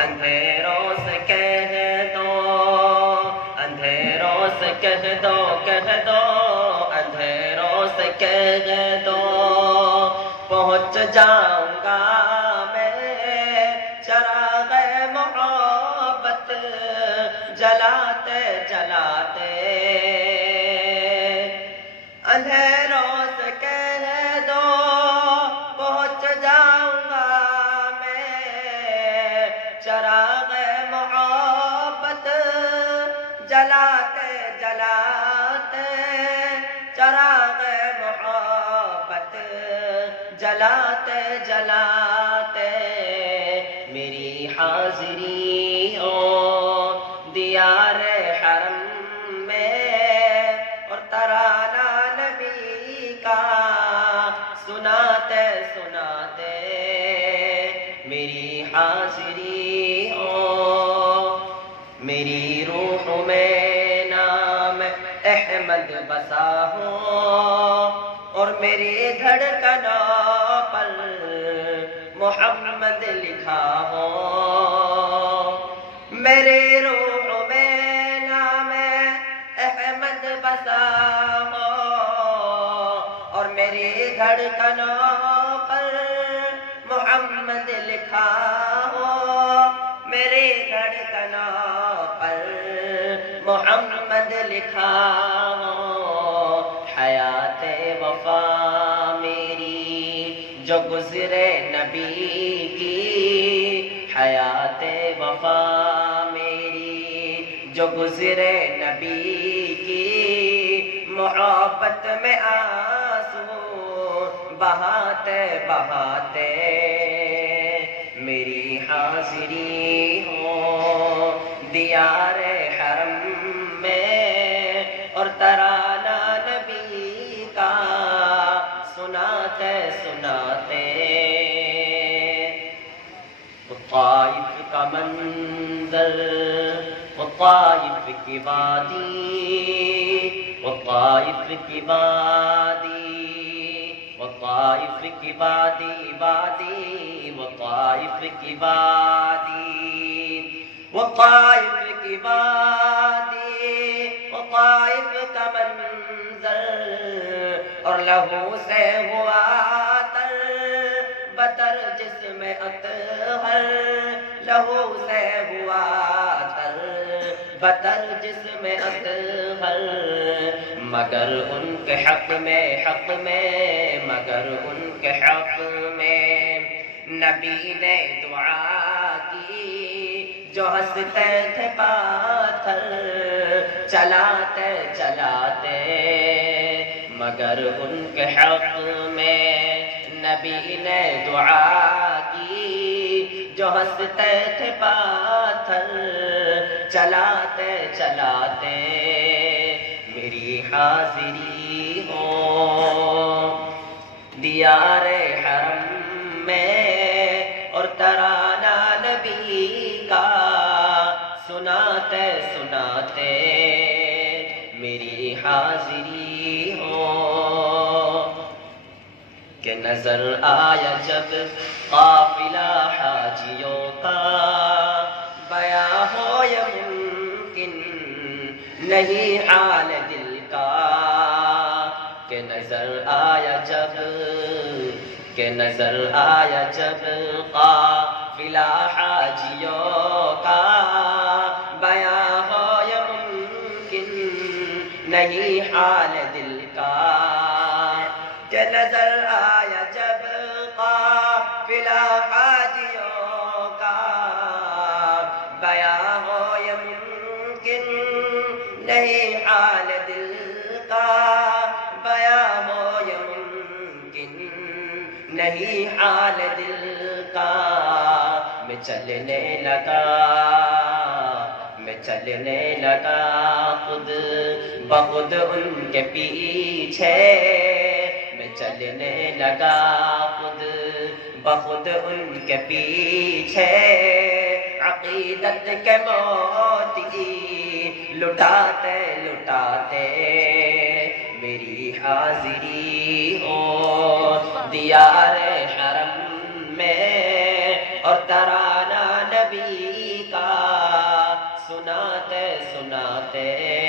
اندھیروں سے کہہ دو، اندھیروں سے کہہ دو، کہہ دو، اندھیروں سے کہہ دو، پہنچ جاؤں گا میں چراغ محبت جلاتے جلاتے، اندھیروں سے کہہ دو پہنچ جاؤں گا میں چراغ محبت جلاتے جلاتے، چراغ محبت جلاتے جلاتے، میری حاضری ہو دیار حرم میں اور ترانہ نبی کا سناتے سناتے، میری حاضری ہو، میری روح میں نام احمد بسا ہو اور میری دھڑکنوں پر محمد لکھا ہو، میرے روح میں نام احمد بسا ہو اور میری دھڑکنوں پر محمد لکھا ہو، میری دھڑکنوں پر محمد لکھا ہو، حیات وفا میری جو گزرے نبی کی، حیات وفا میری جو گزرے نبی کی، محبت میں آنسو بہاتے بہاتے، میری حاضری ہو دیار حرم میں اور ترانہ نبی کا سناتے سناتے، طائف کا منظر، وہ طائف کی وادی، وہ طائف کی وادی، وہ طائف کی وادی وادی، وہ طائف کی وادی، وہ طائف کی وادی، وہ طائف کا منظر اور لہو سے ہوا تر بتر جسم اطہر، لہو سے ہوا تر بتر جسم اطہر، مگر ان کے حق میں، حق میں، مگر ان کے حق میں نبی نے دعا کی جو ہنستے تھے پاتھر چلاتے چلاتے، مگر ان کے حق میں نبی نے دعا کی جو ہنستے تھے پاتھر چلاتے چلاتے، میری حاضری ہو دیار حرم میں اور ترانہ نبی کا سناتے سناتے، میری حاضری ہو کہ نظر آیا جب قافلہ حاجیوں کا، بیاں ہو یا ممکن نہیں حال دل کا، کہ نظر آیا جب، کہ نظر آیا جب قافلہ حاجیوں کا، بیاں ہو یا ممکن نہیں حال دل کا، کہ نظر آیا جب قافلہ حاجیوں کا، بیاں ہو یا ممکن نہیں حال دل کا، بیاں ہو یا ممکن نہیں حال دل کا، میں چلنے لگا، میں چلنے لگا خود بخود ان کے پیچھے، میں چلنے لگا خود بخود ان کے پیچھے، عقیدت کے موتی لٹاتے لٹاتے، میری حاضری ہو دیار حرم میں اور ترانہ نبی نبی کا سناتے سناتے